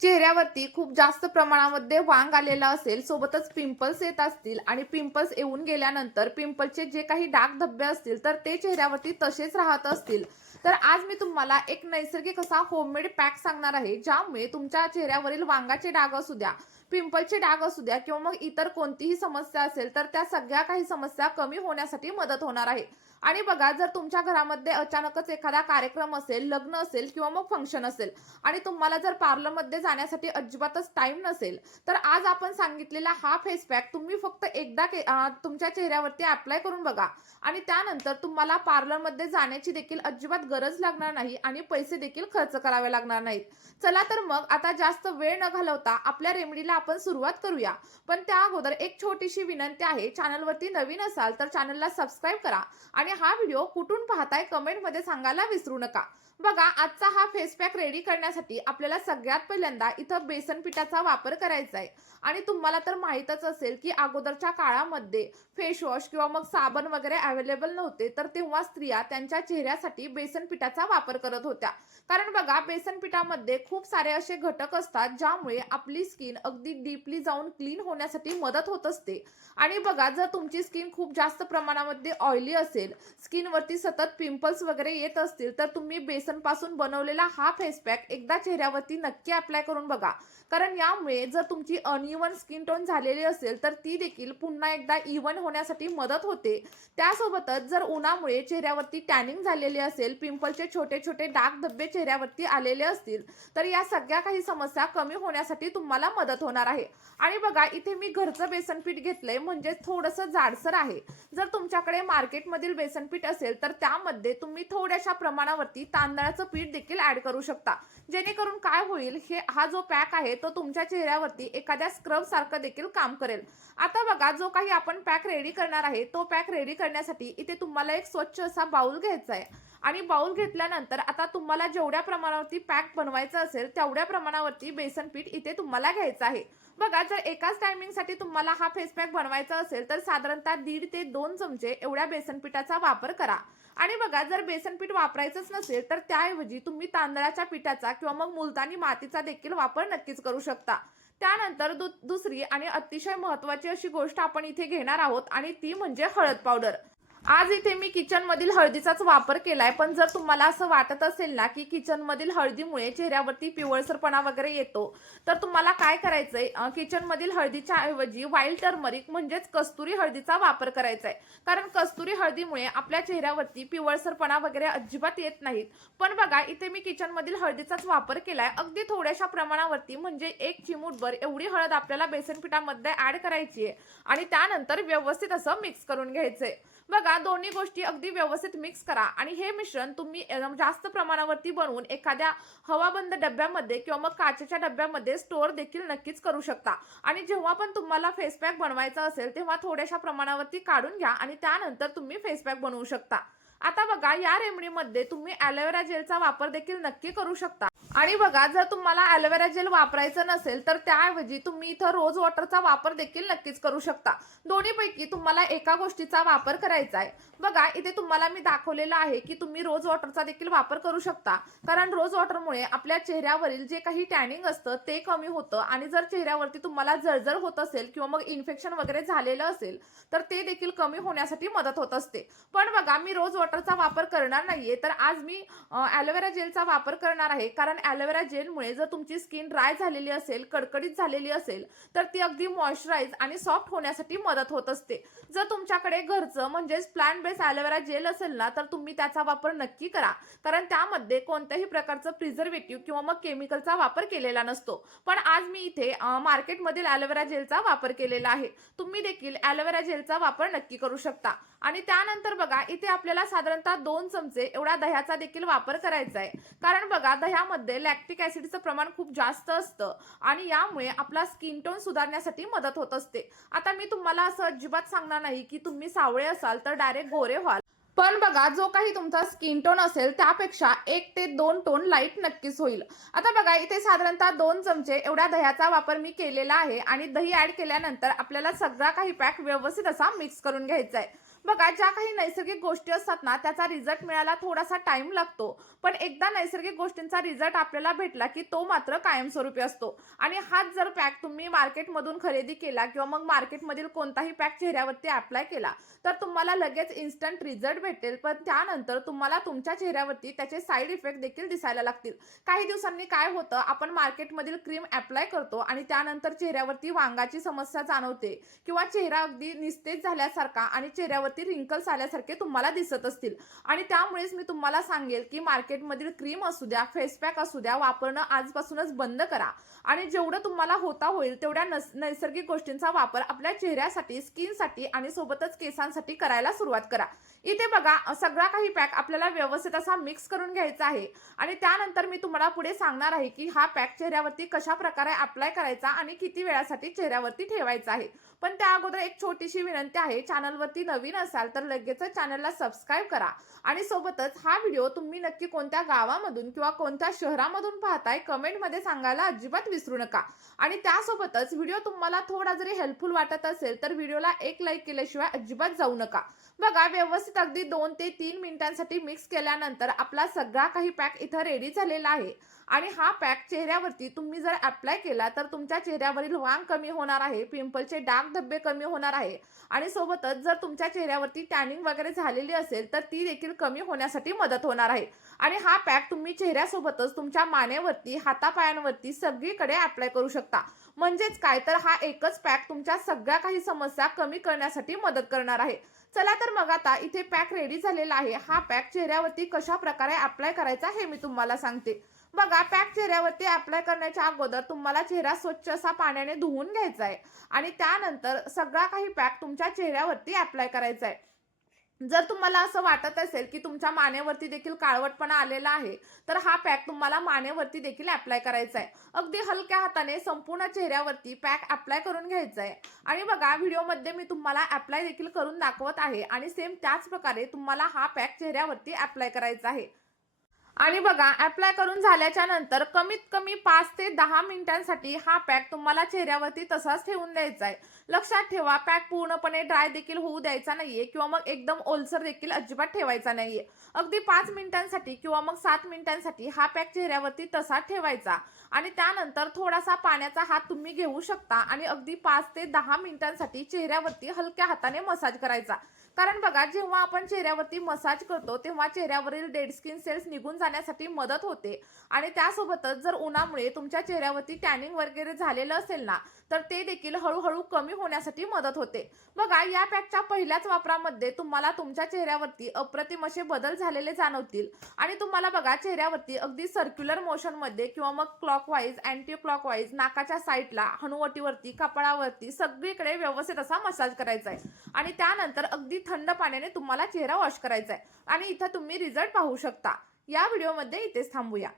चेहऱ्यावरती खूप जास्त प्रमाणामध्ये वांग आलेला असेल, सोबतच पिंपल्स येत असतील आणि पिंपल्स येऊन गेल्यानंतर पिंपलचे जे काही डाग धब्बे असतील, तर ते चेहऱ्यावरती तसेच राहत असतील, तर आज मी तुम्हाला एक नैसर्गिक असा होममेड पॅक सांगणार आहे, ज्यामुळे तुमच्या चेहऱ्यावरील वांगाचे डाग असू द्या, पिंपलचे डाग असू द्या किंवा मग इतर कोणतीही समस्या असेल, तर त्या सगळ्या काही समस्या कमी होण्यासाठी मदत होणार आहे. आणि बघा, जर तुमच्या घरामध्ये अचानकच एखादा कार्यक्रम असेल, लग्न असेल किंवा मग फंक्शन असेल आणि तुम्हाला जर पार्लरमध्ये जाण्यासाठी अजिबातच टाईम नसेल, तर आज आपण सांगितलेला हा फेस पॅक तुम्ही फक्त एकदा तुमच्या चेहऱ्यावरती अप्लाय करून बघा आणि त्यानंतर तुम्हाला पार्लरमध्ये जाण्याची देखील अजिबात गरज लागणार नाही आणि पैसे देखील खर्च करावे लागणार नाहीत. चला तर मग आता जास्त वेळ न घालवता आपल्या रेमेडीला आपण सुरुवात करूया. पण त्या अगोदर एक छोटीशी विनंती आहे, चॅनलवरती नवीन असाल तर चॅनलला सबस्क्राईब करा आणि हा व्हिडिओ कुठून पाहताय कमेंटमध्ये सांगायला विसरू नका. बघा, आजचा हा फेस पॅक रेडी करण्यासाठी आपल्याला सगळ्यात पहिल्यांदा इथं बेसन पिठाचा वापर करायचा आहे. आणि तुम्हाला तर माहीतच असेल की अगोदरच्या काळामध्ये फेस वॉश किंवा मग साबण वगैरे अवेलेबल नव्हते, तर तेव्हा स्त्रिया त्यांच्या चेहऱ्यासाठी बेसन पिठाचा वापर करत होत्या. कारण बघा, बेसन पिठामध्ये खूप सारे असे घटक असतात ज्यामुळे आपली स्किन अगदी डीपली जाऊन क्लीन होण्यासाठी मदत होत असते. आणि बघा, जर तुमची स्किन खूप जास्त प्रमाणामध्ये ऑइली असेल, स्किनवरती सतत पिंपल्स वगैरे येत असतील, तर तुम्ही बेसन पासून बनवलेला हा फेस पॅक एकदा चेहऱ्यावरती नक्की अप्लाय करून बघा. कारण यामुळे जर तुमची अनइव्हन स्किन टोन झालेली असेल, तर ती देखील पुन्हा एकदा इव्हन होण्यासाठी मदत होते. त्यासोबतच जर उन्हामुळे चेहऱ्यावरती टॅनिंग झालेली असेल, पिंपलचे छोटे छोटे डाग धब्बे चेहऱ्यावरती आलेले असतील, तर या सगळ्या काही समस्या कमी होण्यासाठी तुम्हाला मदत होणार आहे. आणि बघा, इथे मी घरचं बेसन पीठ घेतलंय, म्हणजे थोडंसं जाडसर आहे. जर तुमच्याकडे मार्केटमधील बेसन पीठ असेल, तर त्यामध्ये तुम्ही थोड्याशा प्रमाणावरती तांदळाचं पीठ देखील ऍड करू शकता, जेणेकरून काय होईल, हा जो पॅक आहे तो तुमच्या चेहऱ्यावरती एखाद्या स्क्रब सारखं देखील काम करेल. आता बघा, जो काही आपण पॅक रेडी करणार आहे, तो पॅक रेडी करण्यासाठी इथे तुम्हाला एक स्वच्छ असा बाउल घ्यायचा आहे. आणि बाउल घेतल्यानंतर आता तुम्हाला जेवढ्या प्रमाणावरती पॅक बनवायचं असेल, तेवढ्या प्रमाणावरती बेसन पीठ इथे तुम्हाला घ्यायचं आहे. बघा, जर एकाच टायमिंगसाठी तुम्हाला हा फेस पॅक बनवायचा असेल, तर साधारणतः 1.5 ते 2 चमचे एवढ्या बेसन पिठाचा वापर करा. आणि बघा, जर बेसन पीठ वापरायचंच नसेल, तर त्याऐवजी तुम्ही तांदळाच्या पिठाचा किंवा मग मुलतानी मातीचा देखील वापर नक्कीच करू शकता. त्यानंतर दुसरी आणि अतिशय महत्त्वाची अशी गोष्ट आपण इथे घेणार आहोत आणि ती म्हणजे हळद पावडर. आज इथे मी किचनमधील हळदीचाच वापर केलाय, पण जर तुम्हाला असं वाटत असेल ना की किचनमधील हळदीमुळे चेहऱ्यावरती पिवळसरपणा वगैरे येतो, तर तुम्हाला काय करायचंय, किचनमधील हळदीच्या ऐवजी व्हाईट टर्मरिक म्हणजेच कस्तुरी हळदीचा वापर करायचा आहे. कारण कस्तुरी हळदीमुळे आपल्या चेहऱ्यावरती पिवळसरपणा वगैरे अजिबात येत नाहीत. पण बघा, इथे मी किचनमधील हळदीचाच वापर केलाय, अगदी थोड्याशा प्रमाणावरती, म्हणजे 1 चिमूटभर एवढी हळद आपल्याला बेसन पिठामध्ये ऍड करायची आहे आणि त्यानंतर व्यवस्थित असं मिक्स करून घ्यायचंय. बघा, दोन्ही गोष्टी अगदी व्यवस्थित मिक्स करा आणि हे मिश्रण तुम्ही जास्त प्रमाणावरती बनवून एखाद्या हवाबंद डब्यामध्ये किंवा मग काचेच्या डब्यामध्ये स्टोअर देखील नक्कीच करू शकता. आणि जेव्हा पण तुम्हाला फेस पॅक बनवायचा असेल, तेव्हा थोड्याशा प्रमाणावरती काढून घ्या आणि त्यानंतर तुम्ही फेस पॅक बनवू शकता. आता बघा, या रेमेडीमध्ये तुम्ही ॲलोवेरा जेलचा वापर देखील नक्की करू शकता. आणि बघा, जर तुम्हाला ॲलोवेरा जेल वापरायचं नसेल, तर त्याऐवजी तुम्ही इथं रोज वॉटरचा वापर देखील नक्कीच करू शकता. दोन्हीपैकी तुम्हाला एका गोष्टीचा वापर करायचा आहे. बघा, इथे तुम्हाला मी दाखवलेलं आहे की तुम्ही रोज वॉटरचा देखील वापर करू शकता. कारण रोज वॉटरमुळे आपल्या चेहऱ्यावरील जे काही टॅनिंग असतं ते कमी होतं आणि जर चेहऱ्यावरती तुम्हाला जळजळ होत असेल किंवा मग इन्फेक्शन वगैरे झालेलं असेल, तर ते देखील कमी होण्यासाठी मदत होत असते. पण बघा, मी रोज वॉटरचा वापर करणार नाहीये, तर आज मी ॲलोवेरा जेलचा वापर करणार आहे. कारण ॲलोवेरा जेलमुळे जर तुमची स्किन ड्राय झालेली असेल, कडकडीत झालेली असेल, तर ती अगदी मॉइश्चराइज आणि सॉफ्ट होण्यासाठी मदत होत असते. जर तुमच्याकडे घरचं म्हणजेच प्लांट बेस्ड ॲलोवेरा जेल असेल ना, तर तुम्ही त्याचा वापर नक्की करा. कारण त्यामध्ये कोणत्याही प्रकारचं प्रिझर्वेटिव्ह किंवा मग केमिकलचा वापर केलेला नसतो. पण आज मी इथे मार्केटमधील ॲलोवेरा जेलचा वापर केलेला आहे. तुम्ही देखील ॲलोवेरा जेलचा वापर नक्की करू शकता. आणि त्यानंतर बघा, इथे आपल्याला साधारणतः 2 चमचे एवढा दह्याचा देखील वापर करायचा आहे. कारण बघा, दह्यामध्ये लॅक्टिक ॲसिडचं प्रमाण खूप जास्त असतं आणि यामुळे आपला स्किन टोन सुधारण्यासाठी मदत होत असते. आता मी तुम्हाला असं अजिबात सांगणार नाही की तुम्ही सावळे असाल तर डायरेक्ट गोरे व्हाल. पण बघा, जो काही तुमचा स्किन टोन असेल त्यापेक्षा 1 ते 2 टोन लाईट नक्कीच होईल. आता बघा, इथे साधारणतः 2 चमचे एवढ्या दह्याचा वापर मी केलेला आहे आणि दही ऍड केल्यानंतर आपल्याला सगळा काही पॅक व्यवस्थित असा मिक्स करून घ्यायचा आहे. बघा, ज्या काही नैसर्गिक गोष्टी असतात ना, त्याचा रिझल्ट मिळायला थोडासा टाइम लागतो. पण एकदा नैसर्गिक गोष्टींचा रिझल्ट आपल्याला भेटला, की तो मात्र कायमस्वरूपी असतो. आणि हाच जर पॅक तुम्ही मार्केटमधून खरेदी केला किंवा मग मार्केटमधील कोणताही पॅक चेहऱ्यावरती अप्लाय केला, तर तुम्हाला लगेच इन्स्टंट रिझल्ट भेटेल. पण त्यानंतर तुम्हाला तुमच्या चेहऱ्यावरती त्याचे साइड इफेक्ट देखील दिसायला लागतील. काही दिवसांनी काय होतं, आपण मार्केटमधील क्रीम अप्लाय करतो आणि त्यानंतर चेहऱ्यावरती वांगाची समस्या जाणवते किंवा चेहरा अगदी निस्तेज झाल्यासारखा आणि चेहऱ्यावरती रिंकल्स आल्यासारखे तुम्हाला दिसत असतील. आणि त्यामुळेच मी तुम्हाला सांगेल, की मार्केटमधील क्रीम असू द्या, फेस पॅक असू द्या, वापरणं आजपासूनच बंद करा आणि जेवढं तुम्हाला होता होईल तेवढ्या नैसर्गिक गोष्टींचा वापर आपल्या चेहऱ्यासाठी, स्किनसाठी आणि सोबतच केसांसाठी करायला सुरुवात करा. इथे बघा, सगळा काही पॅक आपल्याला व्यवस्थित असा मिक्स करून घ्यायचा आहे आणि त्यानंतर मी तुम्हाला पुढे सांगणार आहे, की हा पॅक चेहऱ्यावरती कशाप्रकारे अप्लाय करायचा आणि किती वेळासाठी चेहऱ्यावरती ठेवायचा आहे. पण त्या अगोदर एक छोटीशी विनंती आहे, चॅनलवरती नवीन असाल तर लगेचच चॅनलला सबस्क्राईब करा आणि सोबतच हा व्हिडिओ तुम्ही नक्की कोणत्या गावामधून किंवा कोणत्या शहरामधून पाहताय कमेंटमध्ये सांगायला अजिबात विसरू नका. आणि त्यासोबतच व्हिडिओ तुम्हाला थोडा जरी हेल्पफुल वाटत असेल तर व्हिडिओला एक लाईक केल्याशिवाय अजिबात जाऊ नका. बघा, व्यवस्थित अगदी 2 ते 3 मिनिटांसाठी मिक्स केल्यानंतर आपला सगळा काही पॅक इथं रेडी झालेला आहे. आणि हा पॅक चेहऱ्यावरती तुम्ही जर अप्लाय केला तर तुमच्या चेहऱ्यावरील वांग कमी होणार आहे, पिंपलचे डाग धब्बे कमी होणार आहे आणि सोबतच जर तुमच्या चेहऱ्यावरती टॅनिंग वगैरे झालेली असेल तर ती देखील कमी होण्यासाठी मदत होणार आहे. आणि हा पॅक तुम्ही चेहऱ्यासोबतच तुमच्या मानेवरती, हातापायांवरती सगळीकडे अप्लाय करू शकता. म्हणजेच काय, तर हा एकच पॅक तुमच्या सगळ्या काही समस्या कमी करण्यासाठी मदत करणार आहे. चला तर मग आता इथे पॅक रेडी झालेला आहे. हा पॅक चेहऱ्यावरती कशा प्रकारे अप्लाय करायचा हे मी तुम्हाला सांगते. बघा, पॅक चेहऱ्यावरती अप्लाय करण्याच्या अगोदर तुम्हाला चेहरा स्वच्छ असा पाण्याने धुवून घ्यायचा आहे आणि त्यानंतर सगळा काही पॅक तुमच्या चेहऱ्यावरती अप्लाय करायचा आहे. जर तुम्हाला असं वाटत असेल, की तुमच्या मानेवरती देखील काळवटपणा आलेला आहे, तर हा पॅक तुम्हाला मानेवरती देखील अप्लाय करायचा आहे. अगदी हलक्या हाताने संपूर्ण चेहऱ्यावरती पॅक अप्लाय करून घ्यायचा आहे. आणि बघा, व्हिडिओमध्ये मी तुम्हाला अप्लाय देखील करून दाखवत आहे आणि सेम त्याच प्रकारे तुम्हाला हा पॅक चेहऱ्यावरती अप्लाय करायचा आहे. आणि बघा, अप्लाय करून झाल्याच्या नंतर कमीत कमी 5 ते 10 मिनिटांसाठी हा पॅक तुम्हाला चेहऱ्यावरती तसाच ठेवून द्यायचा आहे. लक्षात ठेवा, पॅक पूर्णपणे ड्राय देखील होऊ द्यायचा नाहीये किंवा मग एकदम ओलसर देखील अजिबात ठेवायचा नाहीये. अगदी 5 मिनिटांसाठी किंवा मग 7 मिनिटांसाठी हा पॅक चेहऱ्यावरती तसाच ठेवायचा आणि त्यानंतर थोडासा पाण्याचा हात तुम्ही घेऊ शकता आणि अगदी 5 ते 10 मिनिटांसाठी चेहऱ्यावरती हलक्या हाताने मसाज करायचा. कारण बघा, जेव्हा आपण चेहऱ्यावरती मसाज करतो तेव्हा चेहऱ्यावरील डेड स्किन सेल्स निघून जाण्यासाठी मदत होते आणि त्यासोबतच जर उन्हामुळे तुमच्या चेहऱ्यावरती टॅनिंग वगैरे झालेलं असेल ना, तर ते देखील हळूहळू कमी होण्यासाठी मदत होते. बघा, या पॅकच्या पहिल्याच वापरामध्ये तुम्हाला तुमच्या चेहऱ्यावरती अप्रतिम असे बदल झालेले जाणवतील आणि तुम्हाला बघा, चेहऱ्यावरती अगदी सर्क्युलर मोशनमध्ये किंवा मग क्लॉकवाईज, अँटी क्लॉकवाईज, नाकाच्या साईडला, हनुवटीवरती, कपाळावरती सगळीकडे व्यवस्थित असा मसाज करायचा आहे आणि त्यानंतर अगदी थंड पाण्याने तुम्हाला चेहरा वॉश करायचा आहे आणि इथं तुम्ही रिझल्ट पाहू शकता. या व्हिडिओमध्ये इथेच थांबूया.